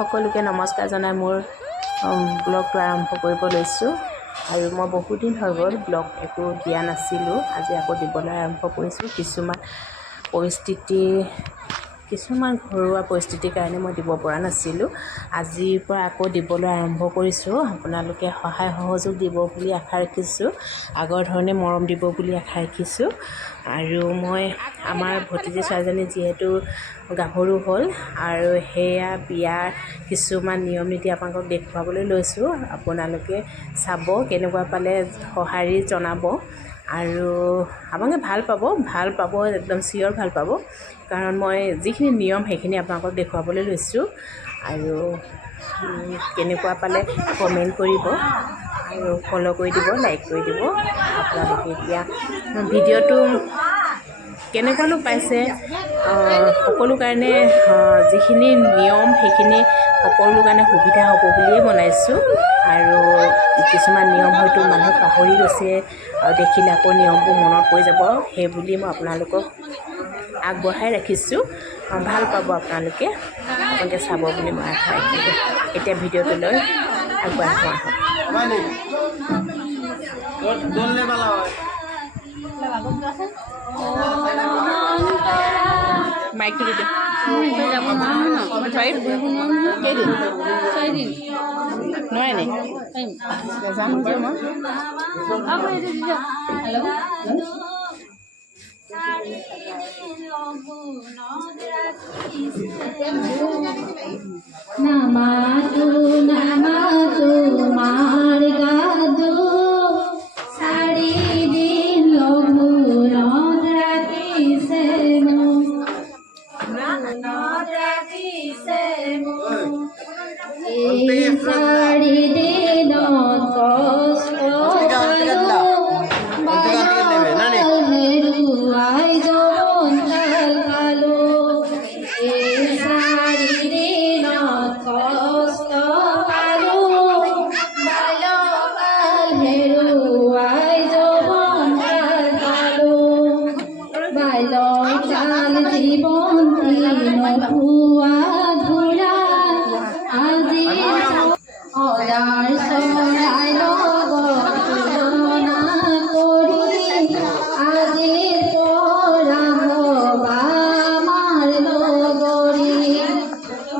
সকলোকে নমস্কাৰ জনাই মোৰ ব্লগটো আৰম্ভ কৰিব লৈছোঁ। আৰু মই বহুত দিন হৈ গ'ল ব্লগ একো দিয়া নাছিলোঁ, আজি আকৌ দিবলৈ আৰম্ভ কৰিছোঁ। কিছুমান ঘৰুৱা পৰিস্থিতিৰ কাৰণে মই দিব পৰা নাছিলোঁ। আজিৰ পৰা আকৌ দিবলৈ আৰম্ভ কৰিছোঁ। আপোনালোকে সহায় সহযোগ দিব বুলি আশা ৰাখিছোঁ, আগৰ ধৰণে মৰম দিব বুলি আশা ৰাখিছোঁ। আৰু মই আমাৰ ভতিজী ছোৱালীজনী যিহেতু গাভৰু হ'ল, আৰু সেয়া বিয়াৰ কিছুমান নিয়ম নীতি আপোনালোকক দেখুৱাবলৈ লৈছোঁ। আপোনালোকে চাব, কেনেকুৱা পালে সঁহাৰি জনাব। আৰু আপোনালোকে ভাল পাব একদম চিয়'ৰ ভাল পাব, কাৰণ মই যিখিনি নিয়ম সেইখিনি আপোনালোকক দেখুৱাবলৈ লৈছোঁ। আৰু কেনেকুৱা পালে কমেণ্ট কৰিব আৰু ফ'ল' কৰি দিব, লাইক কৰি দিব। আপোনালোকে এতিয়া ভিডিঅ'টো কেনেকুৱানো পাইছে, সকলো কাৰণে যিখিনি নিয়ম সেইখিনি সকলো কাৰণে সুবিধা হ'ব বুলিয়ে বনাইছোঁ। আৰু কিছুমান নিয়ম হয়তো মানুহ পাহৰি গৈছে, আৰু দেখিলে আকৌ নিয়মবোৰ মনত পৰি যাব, সেইবুলি মই আপোনালোকক আগবঢ়াই ৰাখিছোঁ। ভাল পাব আপোনালোকে চাব বুলি মই আশা ৰাখিছোঁ। এতিয়া ভিডিঅ'টোলৈ আগবাঢ়ি আহোঁ। মাইকটো দি দিওঁ। নোৱাৰে নি? জানো যে মই নামাতো মাৰ গাদু চাৰিদিন লঘোণত ৰাখিছে মোক এই চাৰিদিনত কষ্ট পালো হেৰুৱাই যৌৱন কাল পালো। এই চাৰিদিনত কষ্ট পালো বাল্যকাল হেৰুৱাই যৌৱন কাল পালো। বাল্যকাল জীৱন নোহোৱা ঘূৰা আজি সদাৰ চৰাই লগত তুলনা কৰি আজিৰ পৰা হবা আমাৰ লগৰী।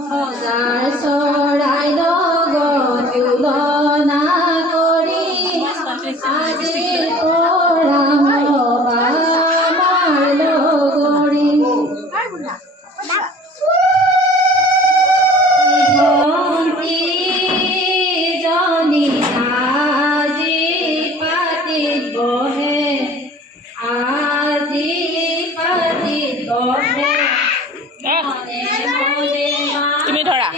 সদাৰ চৰাই লগত তুলনা কৰি আজিৰ পৰা হবা আমাৰ লগৰী। জনী আজি পাতিত বহে, আজি পাতিত বহে তুমি ধৰা,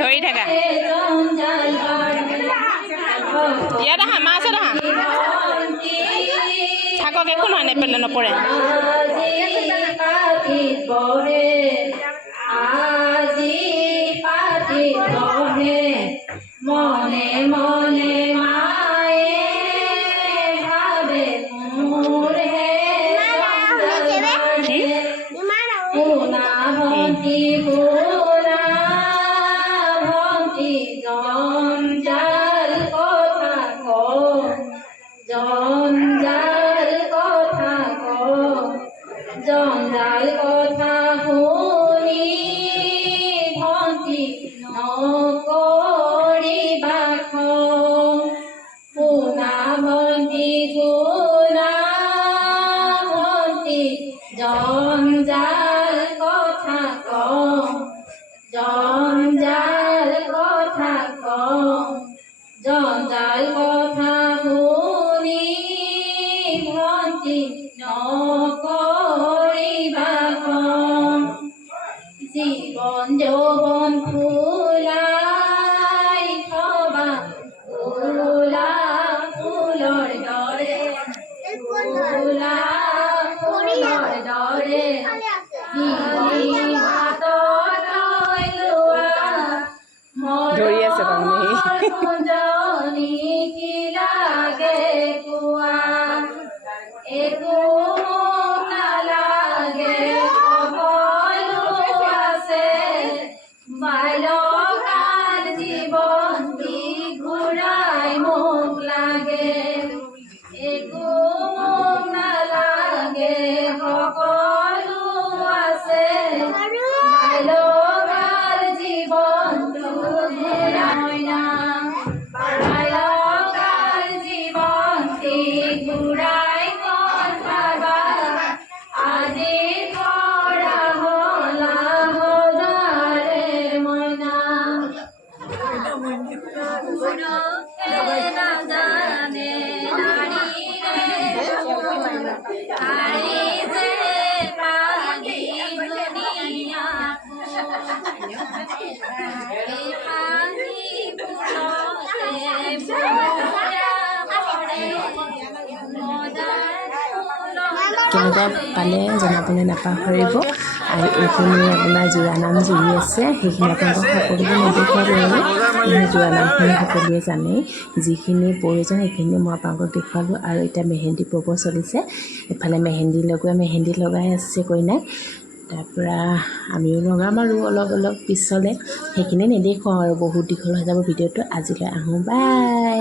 ধৰি থাকা। ইয়াত আহা, মা আছে আহা, থাকক, একো নহয়, নেপেলে নপৰে। পাতিত বহে, আজি পাতিত বহে, মনে মনে মায়ে ভাবে মোৰহে শুনা ভন্তি শুনা ভন্তি জঞ্জাল কথা কওঁ, জঞ্জাল কথা কওঁ, জঞ্জাল কথা শুনি ভন্তি নকৰিবা খং। শুনা ভন্তি শুনা ভন্তি জঞ্জাল কথা কওঁ, জঞ্জাল কথা কওঁ, জঞ্জাল কথা শুনি ভন্তি নকৰিবা খং। জীৱন যৌৱন ফুলাই থবা গোলাপ ফুলৰ দৰে, গোলাপ ফুলৰ দৰে জীৱন হাতত লৈ লোৱা ধৰি আছে মৰমজনী কি লাগে কোৱা, একো নালাগে সকলো কেনেকুৱা পালে জনাবলৈ নাপাহৰিব আৰু এইখিনি আপোনাৰ জোৰানাম জুৰি আছে সেইখিনি আপোনালোকক সকলোকে নেদেখুৱাব লাগিব জোৰানামখিনি সকলোৱে জানেই যিখিনি প্ৰয়োজন সেইখিনি মই আপোনালোকক দেখুৱালোঁ আৰু এতিয়া মেহেন্দি পৰ্ব চলিছে এফালে মেহেন্দি লগাই আছে কইনাই তাৰপৰা আমিও লগাম আৰু অলপ পিছলৈ সেইখিনি নেদেখুৱাওঁ আৰু বহুত দীঘল হৈ যাব ভিডিঅ'টো আজিলৈ আহোঁ বাই